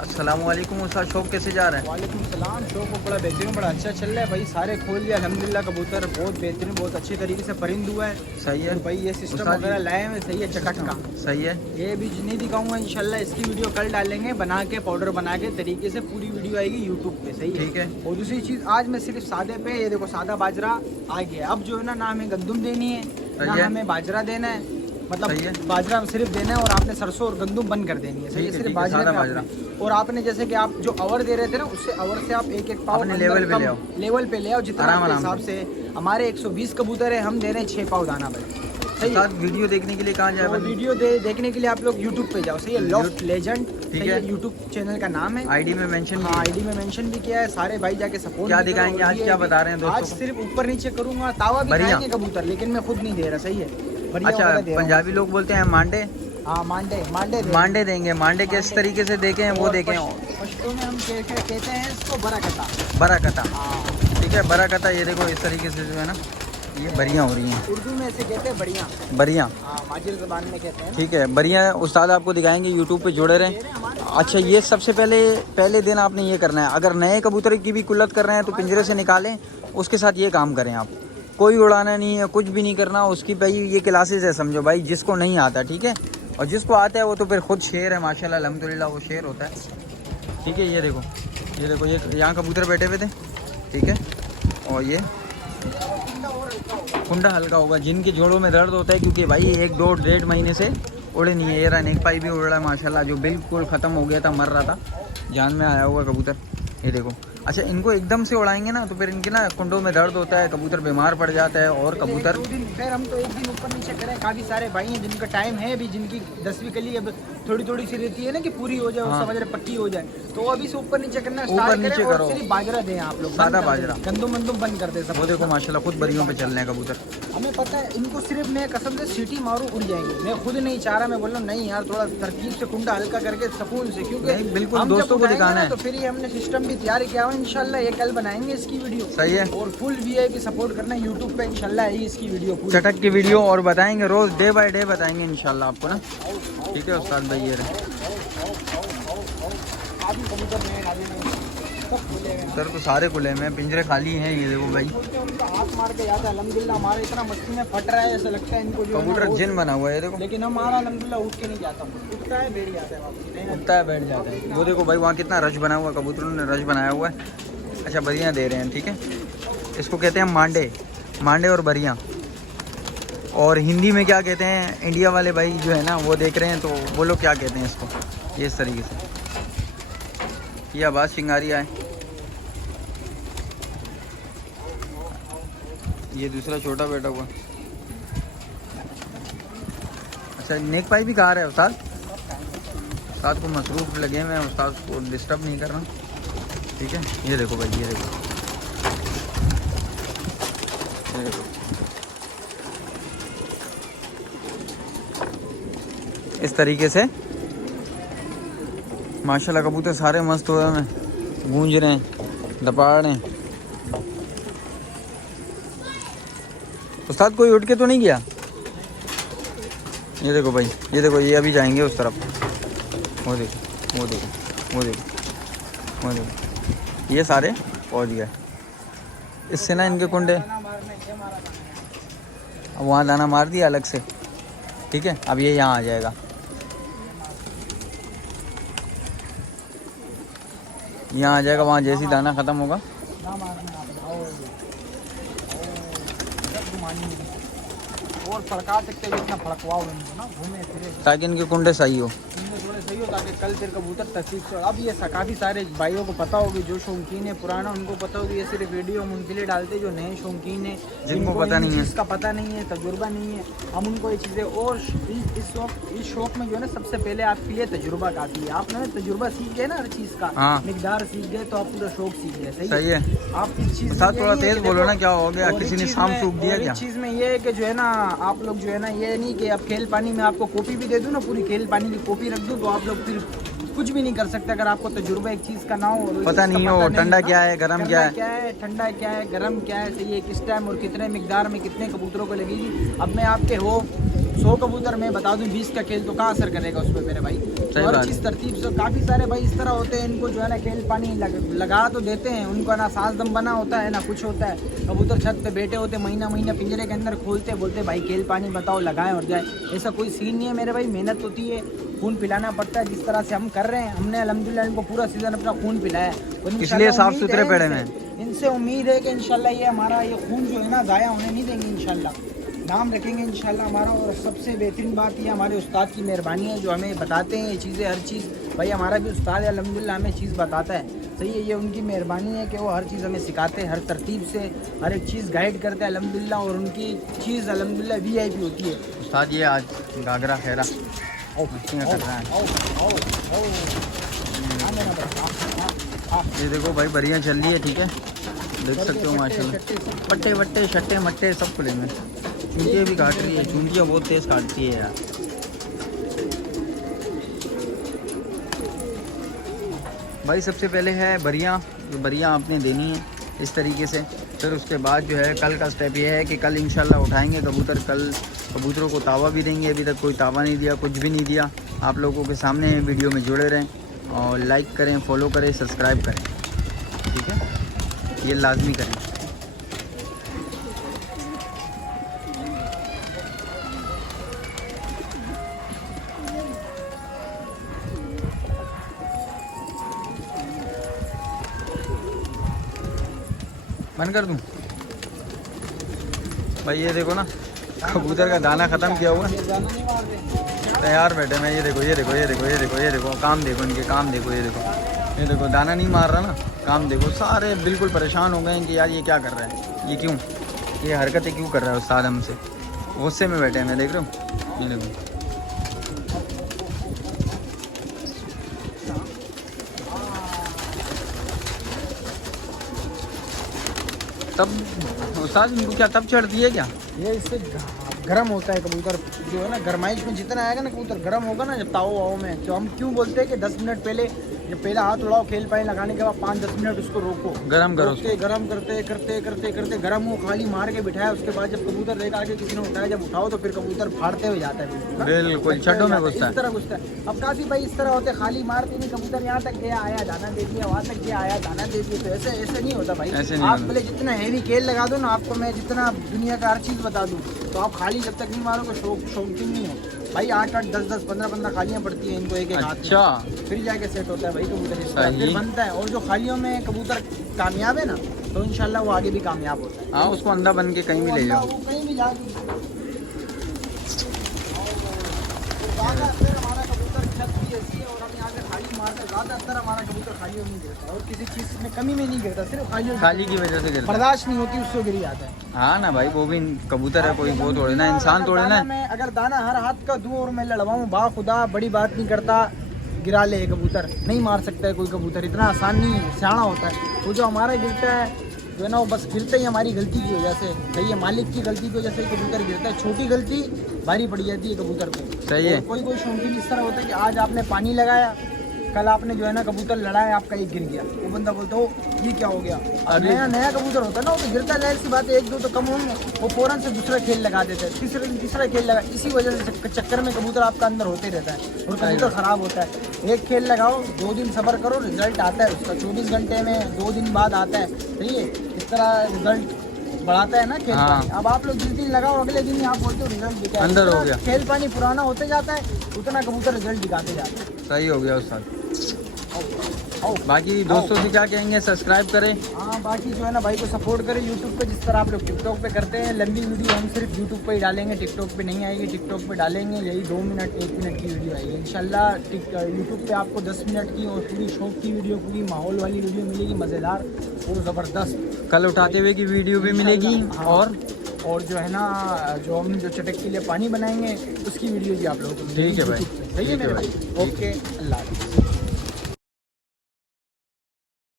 अस्सलाम वालेकुम उस्ताद, शौक कैसे जा रहा है? वालेकुम सलाम। शो को बड़ा बेहतरीन, बड़ा अच्छा चल रहा है भाई। सारे खोल लिया अल्हम्दुलिल्लाह। कबूतर बहुत बेहतरीन, बहुत अच्छी तरीके से परिंद हुआ है। सही है तो भाई ये सिस्टम उस्ताद वगैरह जी। लाए हैं, सही है चटक का। सही है। ये भी नहीं दिखाऊंगा इंशाल्लाह, इसकी वीडियो कल डालेंगे बना के, पाउडर बना के तरीके से पूरी वीडियो आएगी यूट्यूब पे। सही है, ठीक है। और दूसरी चीज़ आज मैं सिर्फ सादे पे, ये देखो सादा बाजरा आ गया। अब जो है ना हमें गंदुम देनी है ना है। हमें बाजरा देना है, सही है। मतलब बाजरा सिर्फ देना है और आपने सरसों और गंदुम बंद कर देनी है। सही है, सिर्फ बाजरा सादा में बाजरा। और आपने जैसे कि आप जो अवर दे रहे थे ना, उससे अवर से आप एक एक पाव अपने अंदर लेवल पे कम ले आओ। लेवल पे ले आओ जितना आराम आपके आराम हिसाब से। हमारे 120 कबूतर है, हम दे रहे हैं 6 पाव दाना भाई। सही है। उस्ताद वीडियो देखने के लिए कहाँ जाए? तो वीडियो देखने के लिए आप लोग यूट्यूब पे जाओ। सही है, लॉफ्ट लेजेंड। ठीक है, यूट्यूब चैनल का नाम है। आईडी में मेंशन हाँ, आईडी में मेंशन भी किया है। सारे भाई जाके सपोर्ट क्या दिखाएंगे आज, क्या बता रहे हैं दोस्तों आज सिर्फ ऊपर नीचे करूंगा, तावा भी बढ़िया। खाएंगे कबूतर, लेकिन मैं खुद नहीं दे रहा। सही है, बढ़िया अच्छा, वगैरह दे रहा हूँ। पंजाबी लोग बोलते हैं मांडे। हाँ, मांडे मांडे दे। मांडे देंगे। मांडे किस तरीके से देखें हैं वो और देखें। पश्तो में हम कहते हैं इसको बड़ा कटा। बरा कटा। हाँ, ठीक है, बरा कटा। ये देखो इस तरीके से जो है ना, ये बढ़िया हो रही हैं। उर्दू में ऐसे कहते हैं बढ़िया। बढ़िया। हाँ, माजिर ज़बान में कहते हैं। ठीक है, बढ़िया। उस्ताद आपको दिखाएंगे, यूट्यूब पे जुड़े रहें। अच्छा, ये सबसे पहले दिन आपने ये करना है, अगर नए कबूतर की भी कुल्लत कर रहे हैं तो पिंजरे से निकालें, उसके साथ ये काम करें आप। कोई उड़ाना नहीं है, कुछ भी नहीं करना उसकी। भाई ये क्लासेस है, समझो भाई, जिसको नहीं आता ठीक है, और जिसको आता है वो तो फिर खुद शेर है माशाल्लाह अल्हम्दुलिल्लाह, वो शेर होता है। ठीक है, ये देखो ये यहाँ कबूतर बैठे हुए थे। ठीक है, और ये कुंडा हल्का होगा जिनके जोड़ों में दर्द होता है, क्योंकि भाई 1-2-1.5 महीने से उड़े नहीं है। ये रहा नेक पाई भी उड़ रहा है माशाल्लाह, जो बिल्कुल ख़त्म हो गया था, मर रहा था, जान में आया हुआ कबूतर। ये देखो। अच्छा, इनको एकदम से उड़ाएंगे ना तो फिर इनके ना कुंडों में दर्द होता है, कबूतर बीमार पड़ जाता है। और कबूतर 1-2 दिन फिर हम तो एक दिन ऊपर नीचे करें। काफ़ी सारे भाई हैं जिनका टाइम है भी, जिनकी 10वीं कली अब थोड़ी थोड़ी सी रहती है ना कि पूरी हो जाए, हाँ। समझ रहे पक्की हो जाए, तो अभी से ऊपर नीचे करना ऊपर स्टार्ट नीचे करें। और करो। सिर्फ बाजरा दें आप लोग, सादा बाजरा। गंदुम वंदुम बंद कर दे सब। वो देखो माशाल्लाह खुद बरियों पे चल रहे हैं कबूतर। हमें पता है इनको सिर्फ मैं कसम से सीटी मारूं उड़ जाएंगे। मैं खुद नहीं चाह रहा, मैं बोल रहा हूं नहीं यार, थोड़ा तरकीब से कुंडा हल्का करके सुकून से, क्योंकि नहीं, बिल्कुल हम जब दोस्तों को उठाएंगे दिखाना ना, है। तो फिर ये हमने सिस्टम भी तैयार किया हुआ है। इंशाल्लाह ये कल बनाएंगे इसकी वीडियो। सही है। और फुल वीआईपी सपोर्ट करना है यूट्यूब पे, इंशाल्लाह है इसकी वीडियो पूरी। चटक की वीडियो और बताएंगे, रोज डे बाय डे बताएंगे इंशाल्लाह आपको ना। ठीक है उस्ताद भाई, ये रहे काफी कबूतर नए डाले हैं, सब खुले हैं। उधर तो सारे खुले में, पिंजरे खाली हैं। ये देखो भाई, उनका हाथ मार के याद है अल्हम्दुलिल्लाह। हमारा इतना मस्ती में फट रहा है, ऐसा लगता है इनको जो है ना कबूतर वो- जिन बना हुआ है। ये देखो, लेकिन हमारा अल्हम्दुलिल्लाह उठ के नहीं जाता, उठता है बैठ जाता है वापस। नहीं, उठता है बैठ जाता है। वो देखो भाई, वहाँ कितना रश बना हुआ है, कबूतरों ने रश बनाया हुआ है। अच्छा, बरियाँ दे रहे हैं। ठीक है, इसको कहते हैं मांडे। मांडे और बरियाँ। और हिंदी में क्या कहते हैं, इंडिया वाले भाई जो है ना वो देख रहे हैं, तो वो लोग क्या कहते हैं इसको, ये इस तरीके से। ये आवाज़ शिंगारिया है। ये दूसरा छोटा बैठा हुआ। अच्छा, नेक पाई भी कहा रहा है उस्ताद। उस्ताद को मसरूफ लगे हुए हैं, उस्ताद को डिस्टर्ब नहीं करना। ठीक है, ये देखो भाई, ये देखो, ये देखो। इस तरीके से माशाल्लाह कबूतर सारे मस्त हो रहे हैं, गूंज रहे हैं, दपाड़ रहे हैं। उस्ताद कोई उठ के तो नहीं गया? ये देखो भाई, ये देखो, ये अभी जाएंगे उस तरफ। वो देखो, वो देखो, वो देखो, वो देखो, ये सारे पहुंच गए। इससे ना इनके कुंडे, अब वहाँ दाना मार दिया अलग से। ठीक है, अब ये यहाँ आ जाएगा। यहाँ आ जाएगा, वहाँ जैसे ही दाना ख़त्म होगा। ना मारना ना बनाओ, सब घुमानी है। और फड़का सकते हैं जितना फड़कवाओ इनको ना, घूमे फिरे ताकि इनके कुंडे सही हो। इनमें थोड़े सही हो, ताकि कल फिर कबूतर तकलीफ से। अब ये काफ़ी सारे भाइयों को पता होगी, जो शौकीन है पुराना, उनको पता होगी। ये सिर्फ वीडियो हम उनके लिए डालते हैं जो नए शौकीन है, जिनको पता इन नहीं है। चीज़ का पता नहीं है, तजुर्बा नहीं है। हम उनको ये चीज़ें, और इस शौक में जो है ना, सबसे पहले आपके लिए तजुर्बा काफ़ी है। आप ना तजुर्बा सीख गए ना हर चीज़ का, हाँ। मिकदार सीख गए, तो आप पूरा शौक सीख गए। सही है। आप इस चीज़ उस्ताद में थोड़ा यही है तेज कि बोलो ना, देखो, क्या हो गया, और किसी इस ने चीज़ शाम में- सूख दिया और क्या? इस चीज़ में ये है कि जो है ना, आप लोग जो है ना, ये नहीं कि अब खेल पानी में आपको कॉपी भी दे दूँ ना, पूरी खेल पानी की कॉपी रख दूँ, तो आप लोग फिर कुछ भी नहीं कर सकते अगर आपको तजुर्बा एक चीज़ का ना हो। और पता नहीं हो ठंडा क्या है, गरम क्या है, ठंडा क्या है, गरम क्या है, सही है, किस टाइम और कितने मिकदार में कितने कबूतरों को लगेगी। अब मैं आपके हो 100 कबूतर मैं बता दूं 20 का खेल तो कहाँ असर करेगा उस पर मेरे भाई। तो हर चीज़ तरतीब से, काफ़ी सारे भाई इस तरह होते हैं, इनको जो है ना खेल पानी लगा तो देते हैं, उनको ना सांस दम बना होता है ना कुछ होता है। कबूतर छत पे बैठे होते महीना पिंजरे के अंदर खोलते, बोलते भाई खेल पानी बताओ लगाएं और जाए। ऐसा कोई सीन नहीं है मेरे भाई, मेहनत होती है, खून पिलाना पड़ता है। जिस तरह से हम कर रहे हैं, हमने अल्हम्दुलिल्लाह इनको पूरा सीजन अपना खून पिलाया, इसलिए साफ सुथरे पेड़े में। इनसे उम्मीद है कि इंशाल्लाह ये हमारा ये खून जो है ना ज़ाया होने नहीं देंगे, इंशाल्लाह नाम रखेंगे इंशाल्लाह हमारा। और सबसे बेहतरीन बात ये हमारे उस्ताद की मेहरबानी है जो हमें बताते हैं ये चीज़ें, हर चीज़। भाई हमारा भी उस्ताद है अल्हम्दुलिल्लाह, हमें चीज़ बताता है, सही है। ये उनकी मेहरबानी है कि वो हर चीज़ हमें सिखाते हैं, हर तरतीब से हर एक चीज़ गाइड करते हैं अल्हम्दुलिल्लाह। और उनकी चीज़ अल्हम्दुलिल्लाह VIP होती है। उस्ताद ये आज गागरा खैरा कर रहा है, ये देखो भाई बढ़िया चल रही है, ठीक है, देख सकते हो माशाल्लाह। पट्टे वट्टे शट्टे मट्टे सब खुले में, चूंटियाँ भी काट रही है, चूंटियाँ बहुत तेज़ काटती है यार। भाई सबसे पहले है बरियाँ, जो बरियाँ आपने देनी है इस तरीके से। फिर उसके बाद जो है कल का स्टेप ये है कि कल इंशाल्लाह उठाएंगे कबूतर, कल कबूतरों को तावा भी देंगे। अभी तक कोई तावा नहीं दिया, कुछ भी नहीं दिया। आप लोगों के सामने वीडियो में जुड़े रहें और लाइक करें, फॉलो करें, सब्सक्राइब करें, ठीक है, ये लाजमी करें। बंद कर दूं भाई, ये देखो ना कबूतर का दाना ख़त्म किया हुआ है, तैयार बैठे मैं। ये देखो ये देखो ये देखो ये देखो ये देखो काम देखो, इनके काम देखो, ये देखो दाना नहीं मार रहा ना, काम देखो। सारे बिल्कुल परेशान हो गए हैं कि यार ये क्या कर रहा है, ये क्यों, ये हरकतें क्यों कर रहा है उस्ताद हमसे। गुस्से में बैठे हैं, मैं देख रहा हूँ, ये देखो। तब उस्ताद इनको क्या तब चढ़ती है क्या? ये इससे गर्म होता है कबूतर, जो है ना गरमाइश में जितना आएगा ना कबूतर गर्म होगा ना जब ताव वाव में। तो हम क्यों बोलते हैं कि 10 मिनट पहले, जब पहला हाथ उड़ाओ खेल पानी लगाने के बाद 5-10 मिनट उसको रोको, गरम करो, गरम करते करते करते करते गरम हो, खाली मार के बिठाया। उसके बाद जब कबूतर देखा आगे किसी ने उठाया, जब उठाओ तो फिर कबूतर फाड़ते हुए जाता है, बिल्कुल छड्डों में घुसता है, इस तरह घुसता है। अब काफ़ी भाई इस तरह होते, खाली मारते नहीं, कबूतर यहाँ तक गया आया दाना दे दिया, वहाँ तक गया आया दाना दे दिया। तो ऐसे ऐसे नहीं होता भाई। आप भले जितना हैवी खेल लगा दो ना, आपको मैं जितना दुनिया का हर चीज़ बता दूँ, तो आप खाली जब तक नहीं मारोगे शौकीन नहीं हो भाई। 8-8, 10-10, 15-15 खालियाँ पड़ती हैं इनको एक एक हाथ। अच्छा, फिर जाके सेट होता है भाई कबूतर, इस तरह फिर बनता है। और जो खालियों में कबूतर कामयाब है ना, तो इंशाल्लाह वो आगे भी कामयाब होता है। हाँ, उसको अंधा बन के कहीं भी ले जाओ, कहीं भी जाके। हमारा कबूतर छत भी ऐसी है और हम यहाँ से खाली मारते, ज़्यादातर हमारा कबूतर खालियों में गिरता है और किसी चीज़ में कमी में नहीं गिरता, सिर्फ खाली की वजह से गिरता, बर्दाश्त नहीं होती उससे गिर जाता है। हाँ ना भाई, वो भी कबूतर है, कोई वो थोड़े ना इंसान थोड़े ना। मैं अगर दाना हर हाथ का दूं और मैं लड़वाऊँ, बाखुदा बड़ी बात नहीं करता, गिरा ले कबूतर, नहीं मार सकता है कोई कबूतर, इतना आसान नहीं है, सियाना होता है। वो जो हमारा गिरता है जो है ना, वो बस गिरते ही हमारी गलती की वजह से, सही है, मालिक की गलती की वजह से कबूतर गिरता है। छोटी गलती भारी पड़ जाती है कबूतर को, सही है। कोई कोई शौकीन इस तरह होता है कि आज आपने पानी लगाया, कल आपने जो है ना कबूतर लड़ाया, आपका एक गिर गया, वो बंदा बोलता हो ये क्या हो गया। नया कबूतर होता है ना, वो तो गिरता, जाहिर सी बात है, 1-2 तो कम होंगे, वो फौरन से दूसरा खेल लगा देते हैं, तीसरा खेल लगा। इसी वजह से चक्कर में कबूतर आपका अंदर होते रहता है और कबूतर ख़राब होता है। एक खेल लगाओ, 2 दिन सब्र करो, रिजल्ट आता है उसका 24 घंटे में, 2 दिन बाद आता है, सही है। इस तरह रिजल्ट बढ़ाता है ना खेल पानी। अब आप लोग जिस दिन लगाओ, अगले दिन ही आप बोलते हो रिजल्ट दिखा, अंदर हो गया। खेल पानी पुराना होते जाता है, उतना कबूतर रिजल्ट दिखाते जाता है। सही हो गया उस्ताद। बाकी दोस्तों से क्या कहेंगे, सब्सक्राइब करें। हाँ, बाकी जो है ना भाई को सपोर्ट करें यूट्यूब पे, जिस तरह आप लोग टिकटॉक पे करते हैं। लंबी वीडियो हम सिर्फ यूट्यूब पे ही डालेंगे, टिकटॉक पे नहीं आएगी। टिकटॉक पे डालेंगे यही 2 मिनट 1 मिनट की वीडियो आएगी इंशाल्लाह। यूट्यूब पे आपको 10 मिनट की और पूरी शौक की वीडियो, पूरी माहौल वाली वीडियो मिलेगी, मज़ेदार और ज़बरदस्त। कल उठाते हुए की वीडियो भी मिलेगी। हाँ, और जो है ना, जो हम जो चटक के लिए पानी बनाएंगे उसकी वीडियो भी आप लोगों को, ठीक है भाई, सही है मेरे भाई। ओके, अल्लाह हाफ़िज़।